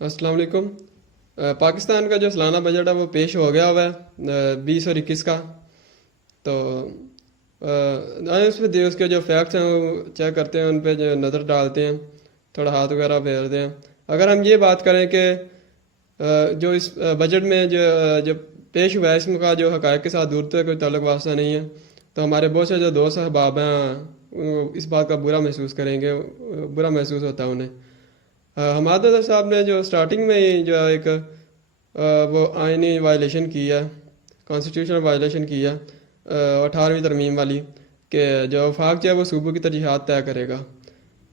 अस्सलाम वालेकुम। पाकिस्तान का जो सालाना बजट है वो पेश हो गया हुआ है 20 और 21 का। तो आए उसमें उसके जो फैक्ट्स हैं वो चेक करते हैं, उन पे जो नज़र डालते हैं, थोड़ा हाथ वगैरह फेरते हैं। अगर हम ये बात करें कि जो इस बजट में जो पेश हुआ है इसका जो हक़ाइक़ के साथ दूर तक कोई ताल्लुक़ वास्ता नहीं है, तो हमारे बहुत से जो दोस्त अहबाब हैं वो इस बात का बुरा महसूस करेंगे, बुरा महसूस होता है उन्हें। हमाद साहब ने जो स्टार्टिंग में ही जो एक वो आइनी वायलेशन की है, कॉन्स्टिट्यूशनल वायलेशन की है 18वीं तरमीम वाली, कि जो वफाक जो है वो सूबों की तरजीहात तय करेगा।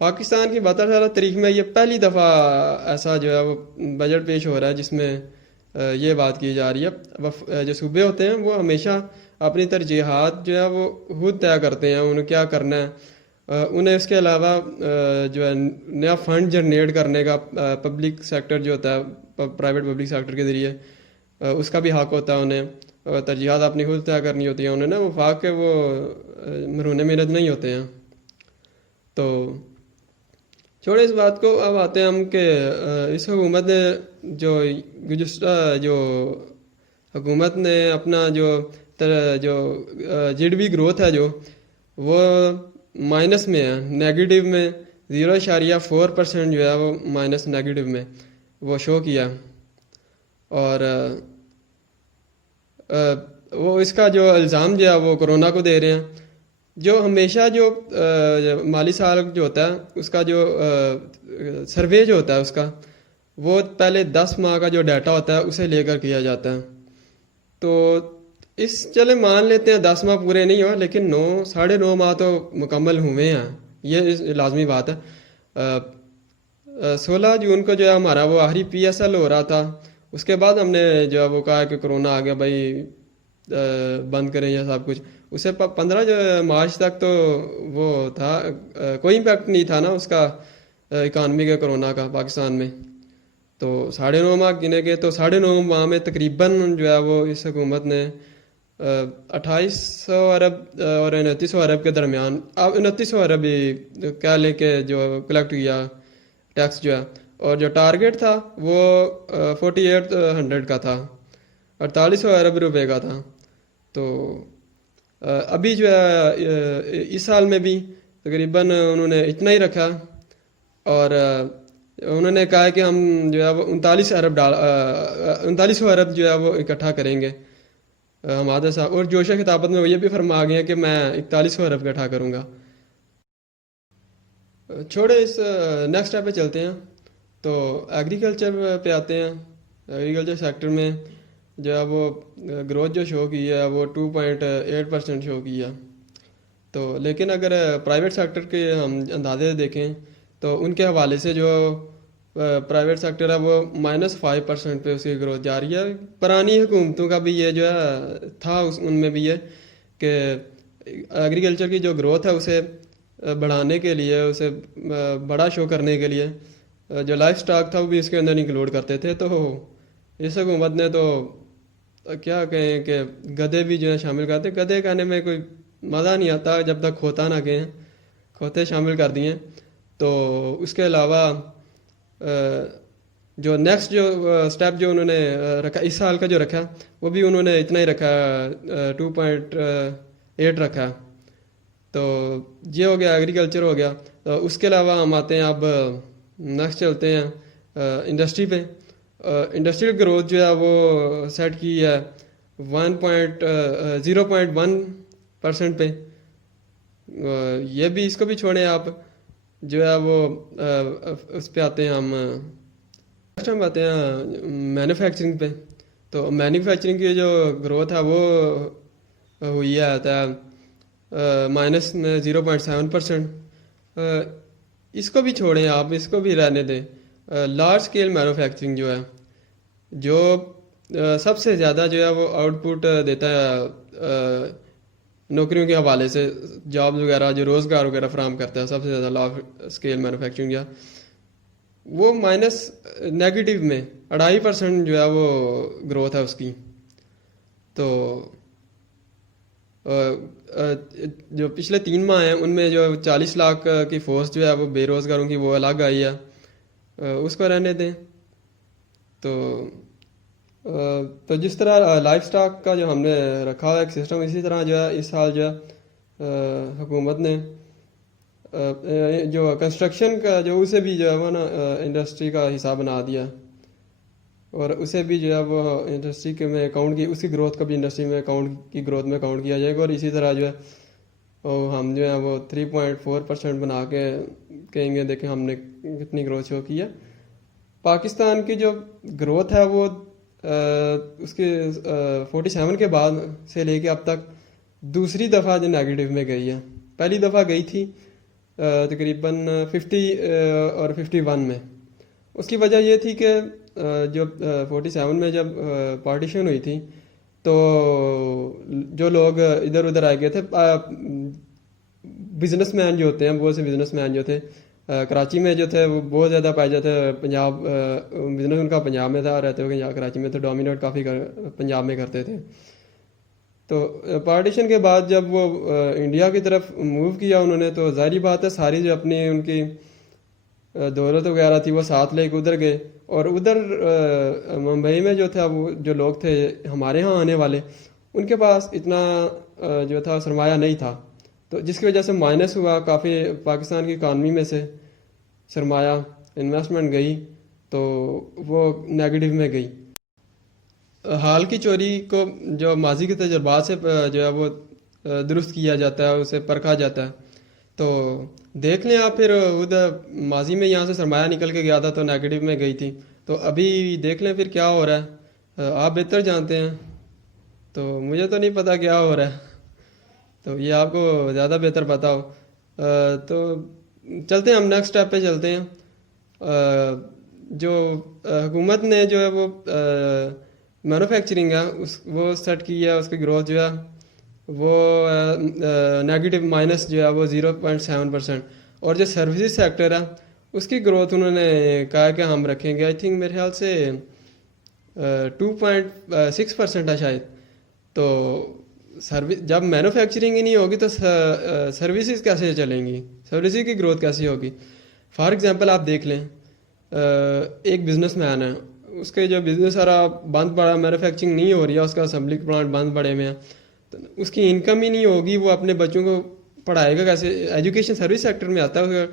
पाकिस्तान की 72 तारीख में ये पहली दफ़ा ऐसा जो है वो बजट पेश हो रहा है जिसमें ये बात की जा रही है। जो सूबे होते हैं वो हमेशा अपनी तरजीहात जो है वो खुद तय करते हैं, उन्हें क्या करना है। उन्हें इसके अलावा जो है नया फंड जनरेट करने का पब्लिक सेक्टर जो होता है, प्राइवेट पब्लिक सेक्टर के ज़रिए उसका भी हक़ होता है उन्हें। तरजीहात अपनी खुद तय करनी होती है उन्हें ना, वफाक के वो मरहून मेहनत नहीं होते हैं। तो छोड़े इस बात को, अब आते हैं हम कि इस हुकूमत ने जो गुज़िश्ता जो हुकूमत ने अपना जो जीडीपी ग्रोथ है जो वो माइनस में है, नेगेटिव में 0.4% जो है वो माइनस नेगेटिव में वो शो किया। और वो इसका जो इल्ज़ाम जो है वो कोरोना को दे रहे हैं। जो हमेशा जो माली साल जो होता है उसका जो सर्वे जो होता है उसका वो पहले 10 माह का जो डाटा होता है उसे लेकर किया जाता है। तो इस चले मान लेते हैं 10 माह पूरे नहीं हो, लेकिन 9 साढ़े 9 माह तो मुकम्मल हुए हैं, ये लाजमी बात है। 16 जून को जो है हमारा वो आखिरी पीएसएल हो रहा था, उसके बाद हमने जो है वो कहा कि कोरोना आ गया भाई, बंद करें या सब कुछ। उसे 15 मार्च तक तो वो था, कोई इम्पेक्ट नहीं था ना उसका इकानमी के कोरोना का पाकिस्तान में। तो 9.5 माह गिने गए, तो 9.5 माह में तकरीबन जो है वो इस हुकूमत ने 2800 अरब और 2900 अरब के दरमियान, अब 2900 अरब ही कह लें कि जो कलेक्ट किया टैक्स जो है। और जो टारगेट था वो 4800 का था, 4800 अरब रुपए का था। तो अभी जो है इस साल में भी तकरीबन उन्होंने इतना ही रखा। और उन्होंने कहा है कि हम जो है वो 39 अरब जो है वो इकट्ठा करेंगे। हमारे साहब और जोशा खिताबत में वो ये भी फरमा गए हैं कि मैं 4100 अरब इकट्ठा करूँगा। छोड़े इस नेक्स्ट स्टेप पे चलते हैं। तो एग्रीकल्चर पे आते हैं। एग्रीकल्चर सेक्टर में जो है वो ग्रोथ जो शो की है वो 2.8% शो की है। तो लेकिन अगर प्राइवेट सेक्टर के हम अंदाजे देखें तो उनके हवाले से जो प्राइवेट सेक्टर है वो -5% पे उसकी ग्रोथ जा रही है। पुरानी हुकूमतों का भी ये जो है था, उनमें भी ये कि एग्रीकल्चर की जो ग्रोथ है उसे बढ़ाने के लिए, उसे बड़ा शो करने के लिए जो लाइफ स्टॉक था वो भी इसके अंदर इंक्लूड करते थे। तो इस हुकूमत ने तो क्या कहें कि गधे भी जो है शामिल करते। गधे कहने में कोई मज़ा नहीं आता जब तक खोता ना कहें, खोते शामिल कर दिए। तो उसके अलावा जो नेक्स्ट जो स्टेप जो उन्होंने रखा इस साल का जो रखा वो भी उन्होंने इतना ही रखा, 2.8 रखा। तो ये हो गया, एग्रीकल्चर हो गया। तो उसके अलावा हम आते हैं अब नेक्स्ट चलते हैं इंडस्ट्री पे। इंडस्ट्रियल ग्रोथ जो है वो सेट की है 0.1% पे। ये भी, इसको भी छोड़ें आप, जो है वो उस पे आते हैं हम। नेक्स्ट हम आते हैं मैन्युफैक्चरिंग पे। तो मैन्युफैक्चरिंग की जो ग्रोथ है वो हुई है -0.7%। इसको भी छोड़ें आप, इसको भी रहने दें। लार्ज स्केल मैन्युफैक्चरिंग जो है, जो सबसे ज़्यादा जो है वो आउटपुट देता है नौकरियों के हवाले से, जॉब्स वगैरह जो रोज़गार वगैरह फराहम करता है, सबसे ज़्यादा लार्ज स्केल मैन्युफैक्चरिंग या वो माइनस नेगेटिव में 2.5% जो है वो ग्रोथ है उसकी। तो जो पिछले 3 माह हैं उनमें जो 40 लाख की फोर्स जो है वो बेरोज़गारों की वो अलग आई है, उसको रहने दें। تو تو جس طرح لائف سٹاک کا جو ہم نے رکھا ہوا ایک سسٹم، اسی طرح جو ہے اس سال جو ہے حکومت نے جو کنسٹرکشن کا جو اسے بھی جو ہے وہ نا انڈسٹری کا حصہ بنا دیا، اور اسے بھی جو ہے وہ انڈسٹری کے میں اکاؤنٹ کی، اس کی گروتھ کا بھی انڈسٹری میں اکاؤنٹ کی گروتھ میں اکاؤنٹ کیا جائے گا، اور اسی طرح جو ہے ہم جو ہے وہ 3.4% بنا کے کہیں گے دیکھیں ہم نے کتنی گروتھ شو کی ہے۔ پاکستان کی جو گروتھ ہے وہ اس کے 47 کے بعد سے لے کے اب تک دوسری دفعہ جو نیگیٹو میں گئی ہے۔ پہلی دفعہ گئی تھی تقریباً 50 اور 51 میں۔ اس کی وجہ یہ تھی کہ جب 47 میں جب پارٹیشن ہوئی تھی تو جو لوگ ادھر ادھر آئے گئے تھے، بزنس مین جو ہوتے ہیں، بہت سے بزنس مین جو تھے کراچی میں جو تھے وہ بہت زیادہ پائے جاتے ہیں۔ پنجاب بزنس ان کا پنجاب میں تھا، رہتے ہوئے کراچی میں، تو ڈومینیٹ کافی پنجاب میں کرتے تھے۔ تو پارٹیشن کے بعد جب وہ انڈیا کی طرف موو کیا انہوں نے، تو ظاہری بات ہے ساری جو اپنی ان کی دولت وغیرہ تھی وہ ساتھ لے کے ادھر گئے، اور ادھر ممبئی میں جو تھا وہ جو لوگ تھے ہمارے ہاں آنے والے، ان کے پاس اتنا جو تھا سرمایہ نہیں تھا، تو جس کی وجہ سے مائنس ہوا کافی پاکستان کی اکانومی میں سے، سرمایہ انویسٹمنٹ گئی تو وہ نیگیٹو میں گئی۔ حال کی چوری کو جو ماضی کے تجربات سے جو ہے وہ درست کیا جاتا ہے، اسے پرکھا جاتا ہے۔ تو دیکھ لیں آپ، پھر ادھر ماضی میں یہاں سے سرمایہ نکل کے گیا تھا تو نیگیٹو میں گئی تھی، تو ابھی دیکھ لیں پھر کیا ہو رہا ہے، آپ بہتر جانتے ہیں، تو مجھے تو نہیں پتہ کیا ہو رہا ہے، تو یہ آپ کو زیادہ بہتر پتہ ہو۔ تو چلتے ہیں ہم نیکسٹ اسٹیپ پہ چلتے ہیں۔ جو حکومت نے جو ہے وہ مینوفیکچرنگ ہے وہ سیٹ کی ہے، اس کی گروتھ جو ہے وہ نیگیٹو مائنس جو ہے وہ 0.7%، اور جو سروسز سیکٹر ہے اس کی گروتھ انہوں نے کہا کہ ہم رکھیں گے، آئی تھنک میرے خیال سے 2.6% ہے شاید۔ تو جب مینوفیکچرنگ ہی نہیں ہوگی تو سروسز کیسے چلیں گی، سروسز کی گروتھ کیسی ہوگی؟ فار ایگزامپل آپ دیکھ لیں، ایک بزنس مین ہے، اس کے جو بزنس سارا بند پڑا، مینوفیکچرنگ نہیں ہو رہی ہے، اس کا اسمبلی پلانٹ بند پڑے میں ہے، تو اس کی انکم ہی نہیں ہوگی، وہ اپنے بچوں کو پڑھائے گا کیسے؟ ایجوکیشن سروس سیکٹر میں آتا ہے،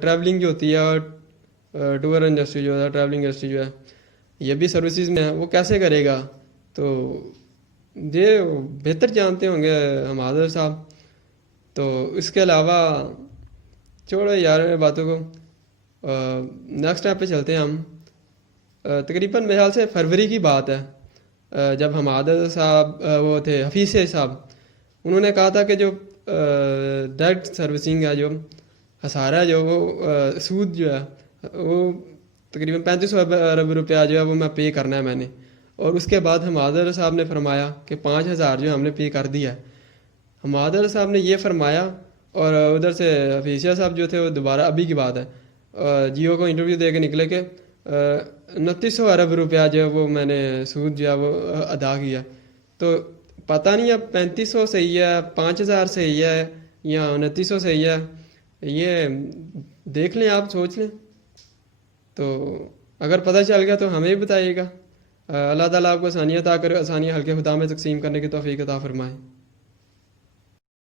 ٹریولنگ جو ہوتی ہے، ٹور انڈسٹری جو ہے، ٹریولنگ انڈسٹری جو ہے، یہ بھی سروسز میں ہے، وہ کیسے کرے گا؟ تو یہ بہتر جانتے ہوں گے حمادر صاحب۔ تو اس کے علاوہ چھوڑو یار باتوں کو، نیکسٹ اسٹیپ پہ چلتے ہیں ہم۔ تقریباً میرے خیال سے فروری کی بات ہے، جب حمادر صاحب وہ تھے حفیظ صاحب، انہوں نے کہا تھا کہ جو ڈائریکٹ سروسنگ ہے، جو خسارہ ہے، جو وہ سود جو ہے وہ تقریباً 3500 ارب روپیہ جو ہے وہ میں پے کرنا ہے میں نے، اور اس کے بعد حمادر صاحب نے فرمایا کہ 5000 جو ہم نے پے کر دیا ہے۔ حمادر صاحب نے یہ فرمایا، اور ادھر سے حفیظیہ صاحب جو تھے وہ دوبارہ ابھی کی بات ہے جیو کو انٹرویو دے کے نکلے کہ 2900 ارب روپیہ جو ہے وہ میں نے سود جو ہے وہ ادا کیا۔ تو پتہ نہیں اب 3500 صحیح ہے، 5000 صحیح ہے، یا 2900 صحیح ہے، یہ دیکھ لیں، آپ سوچ لیں، تو اگر پتہ چل گیا تو ہمیں بھی بتائیے گا۔ اللہ تعالیٰ آپ کو آسانیاں عطا کرے، آسانیاں ہلکے خدا میں تقسیم کرنے کی توفیق عطا فرمائے۔